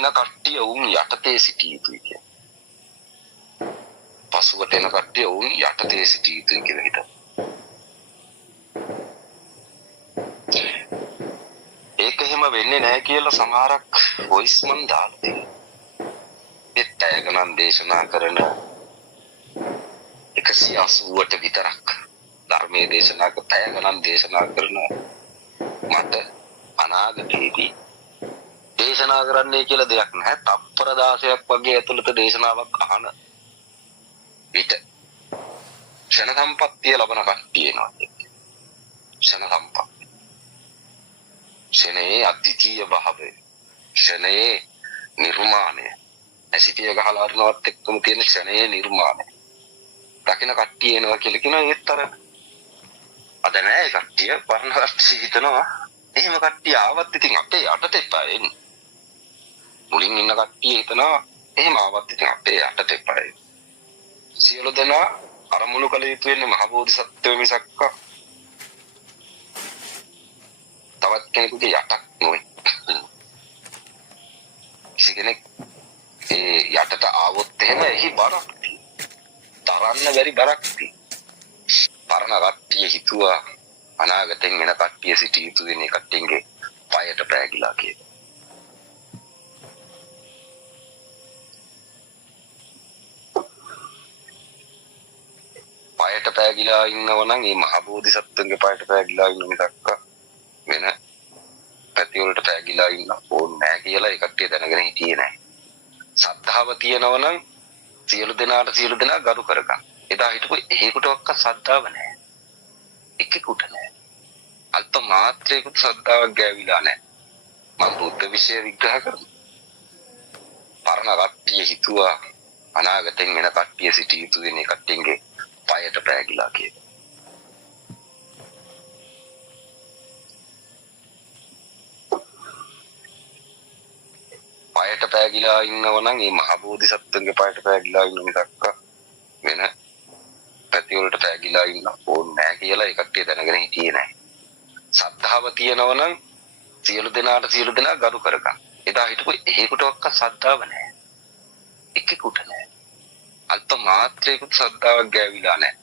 එන කට්ටිය උන් යටතේ සිටිය යුතුයි කියන. පසුවට එන කට්ටිය උන් යටතේ සිටිය යුතුයි කියලා හිතනවා. ඒක එහෙම වෙන්නේ නැහැ කියලා සමහරක් වොයිස් මන් දාලා තියෙනවා. ඒත් අයගනම් දේශනා කරන 180ට විතරක් ධර්මයේ දේශනා කරන අයගනම් දේශනා කරන මට අනාගතයේදී දේශනා කරන්නයි කියලා දෙයක් නැහැ. තප්පර 16ක් වගේ ඇතුළත දේශනාවක් අහන විට ක්ෂණ සම්පත්තිය ලබන කට්ටිය එනවා. ක්ෂණ සම්පත්තිය. ක්ෂණයේ අද්විතීය භාවය. ක්ෂණයේ නිර්මාණය. ඇසිටිය ගහලා අරනවත් එක්කම තියෙන ක්ෂණයේ නිර්මාණය. දකින්න කට්ටිය එනවා කියලා කියනවා. ඒත්තර අද නෑ ඒ කට්ටිය වර්ණ කට්ටිය හිතනවා. එහෙම කට්ටිය ආවත් ඉතින් අපේ යටට එපා එන්නේ. මුලින් ඉන්න කට්ටිය හිතනවා එහෙම ආවත් ඉතින් අපේ යටට එපා එන්නේ. සියලු දෙනා අරමුණු කළ යුතු වෙන්නේ මහ බෝධිසත්වය මිසක් තවත් කෙනෙකුගේ යටක් නෙවෙයි. කිසි කෙනෙක් ඒ යටට ආවොත් එහෙම එහි බරක් තරන්න බැරි බරක් පරණ කට්ටිය හිතුවා අනාගතෙන් එන කට්ටිය සිටිය යුතු වෙන කට්ටියගේ පයට පෑගිලා කියලා. පයට පෑගිලා ඉන්නව නම් මේ මහ බෝධිසත්වගේ පයට පෑගිලා ඉන්න මිසක් වෙන පැති වලට පෑගිලා ඉන්න ඕනේ නැහැ කියලා ඒ කට්ටිය දැනගෙන හිටියේ නැහැ. සද්ධාව තියෙනව නම් සියලු දෙනා ගරු කරගන්න. එදා හිටපු එහෙකටවත් සද්ධාව නැහැ. එකෙකුට නැහැ. අල්ප මාත්‍රයකට සද්ධාවක් ගෑවිලා නැහැ. මම බුද්ධ විෂය විග්‍රහ කරනවා. පරණ කට්ටිය හිතුවා අනාගතෙන් එන කට්ටිය සිටිය යුතු වෙන කට්ටියගේ පයට පෑගිලා කියලා. පයට පෑගිලා ඉන්නව නම් මේ මහ බෝධිසත්වගේ පයට පෑගිලා ඉන්න මිසක් වෙන පැති වලට පෑගිලා ඉන්න ඕනේ නැහැ කියලා ඒ කට්ටිය දැනගෙන හිටියේ නැහැ. සද්ධාව තියෙනව නම් සියලු දෙනා ගරු කරගන්න. එදා හිටපු එහෙකටවත් සද්ධාව නැහැ. එකෙකුට නැහැ. අල්ප මාත්‍රයකට සද්ධාවක් ගෑවිලා නැහැ.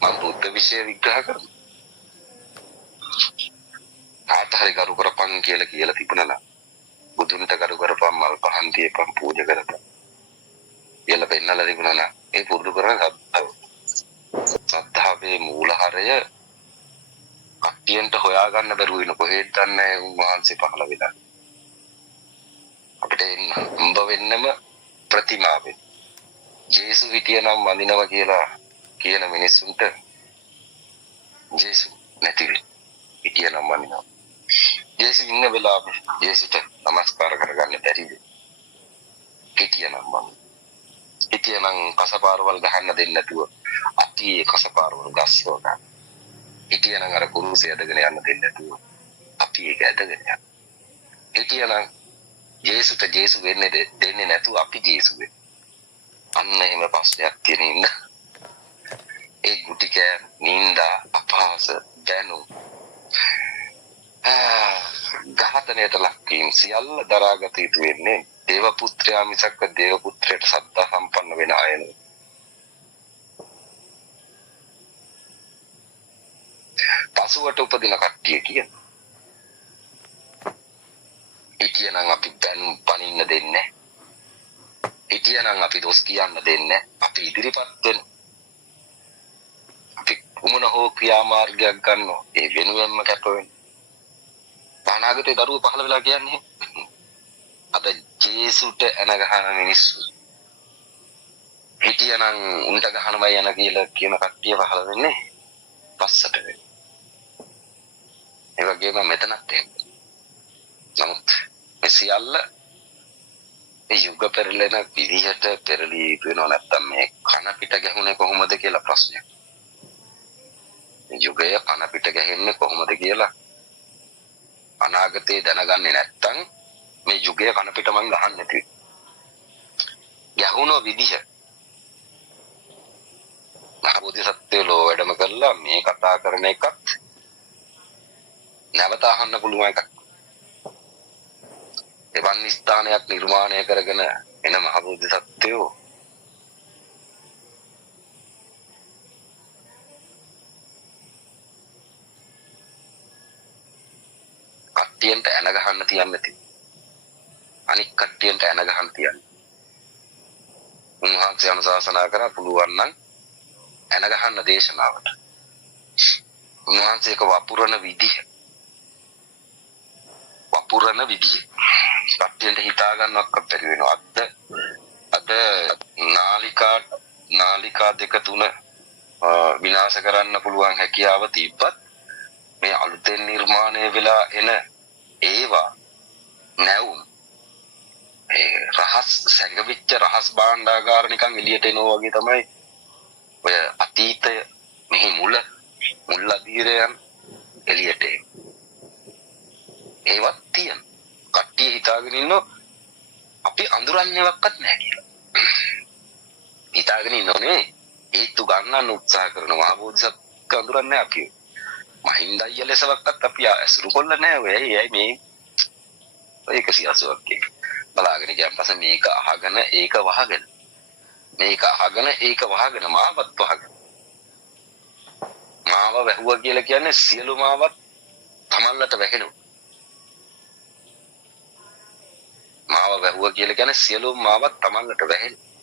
මම බුද්ධ විෂය විග්‍රහ කරනවා. ආතහරි ගරු කරපන් කියලා තිබුණා නම් බුදුන්ට ගරු කරපන් මල් පහන් තියපන් පූජා කරපන්. කියලා පෙන්නලා තිබුණා නම් ඒ පුරුදු කරන සද්ධාවේ මූලහරය කට්ටියන්ට හොයාගන්න බැරුව වෙන කොහෙද දන්නේ උන්වහන්සේ පහළ වෙලා. අපිට හම්බ වෙන්නම ප්‍රතිමාවෙන්. ජේසු හිටියනම් වඳිනවා කියලා කියන මිනිස්සුන්ට ජේසු නැති වෙයි. හිටියනම් වඳිනවා. ජේසු ඉන්න වෙලාවෙ ජේසුට නමස්කාර කරගන්න බැරිද? හිටියනම් වඳිනවා. හිටියනම් කසපාරවල් ගහන්න දෙන්නේ නැතුව අති කසපාරවල් ගස්සව ගන්න. හිටියනම් අර කුරුසේ ඇදගෙන යන්න දෙන්නේ නැතුව අපි ඒක ඇදගෙන යනවා. හිටියනම් ජේසුට ජේසු වෙන්නේ දෙන්නේ නැතුව අපි ජේසු වෙන්නේ. අන්න එහෙම ප්‍රශ්නයක් තියෙන ඉන්න. ඒ ගුටික නින්දා අපහාස දැනු ඝාතනයට ලක්වීම සියල්ල දරාගත යුතු වෙන්නේ දේව පුත්‍රයා මිසක් දේව පුත්‍රයට සද්ධා සම්පන්න වෙන අය නෙවෙයි. පසුවට උපදින කට්ටිය කියන. හිටියනම් අපි පනින්න දෙන්නේ. හිටියනම් අපි දොස් කියන්න දෙන්නේ. අපි ඉදිරිපත් වෙන. අපි කුමන හෝ ක්‍රියාමාර්ගයක් ගන්නවා. ඒ වෙනුවෙන්ම කැප වෙන. අනාගතේ දරුවෝ පහළ වෙලා කියන්නේ අද ජේසුට එන ගහන මිනිස්සු. හිටියනම් උන්ට ගහනවයි යන කියලා කියන කට්ටිය පහළ වෙන්නේ පස්සට වෙන්නේ. ඒ වගේම මෙතනත් එහෙම. නමුත් මේ සියල්ල මේ යුග පෙරලෙන විදිහට පෙරලී වෙනව නැත්තම් මේ කන පිට ගැහුනේ කොහොමද කියලා ප්‍රශ්නයක්. මේ යුගය කන පිට ගැහෙන්නේ කොහොමද කියලා අනාගතේ දැනගන්නේ නැත්තම් මේ යුගය කන පිට මං ගහන්නේ නැති. ගැහුණෝ විදිහ මහ බෝධිසත්වයෝ වැඩම කළා මේ කතා කරන එකත් නැවත අහන්න පුළුවන් එකක්. එවන් ස්ථානයක් නිර්මාණය කරගෙන එන මහ බෝධිසත්වයෝ කට්ටියන්ට ඇන ගහන්න තියන්නේ නැති. අනික් කට්ටියන්ට ඇන ගහන්න තියන්නේ. උන්වහන්සේ අනුශාසනා කරා පුළුවන් නම් ඇන ගහන්න දේශනාවට. උන්වහන්සේක වපුරන විදිහ කට්ටියන්ට හිතා ගන්නවත් බැරි වෙනවා. අද නාලිකා දෙක තුන විනාශ කරන්න පුළුවන් හැකියාව තිබ්බත් මේ අලුතෙන් නිර්මාණය වෙලා එන ඒවා නැවුම් ඒ රහස් සැඟවිච්ච රහස් භාණ්ඩාගාර නිකන් එළියට එනවා වගේ තමයි ඔය අතීතය මෙහි මුල අධීරයන් එළියට ඒවත් තියෙන කට්ටිය හිතාගෙන ඉන්නෝ අපි අඳුරන්නේවත් නැහැ කියලා. හිතාගෙන ඉන්නෝනේ ඒත්තු ගන්නන්න උත්සාහ කරනවා ආબોධිසත්ව අඳුරන්නේ අපි. මහින්ද අයියා ලෙසවත් අපි ඇසුරු කොල්ල නැහැ ඔය. එයි මේ ඔය 180ක් එක. බලාගෙන ගියන් පස්සේ මේක අහගෙන ඒක වහගෙන. මාවත් වහගෙන. මාව වැහුවා කියලා කියන්නේ සියලු මාවත් තමන්ලට වැහෙනවා. මාව වැහුවා කියලා කියන්නේ සියලු මාවත් තමන්ලට වැහෙනවා.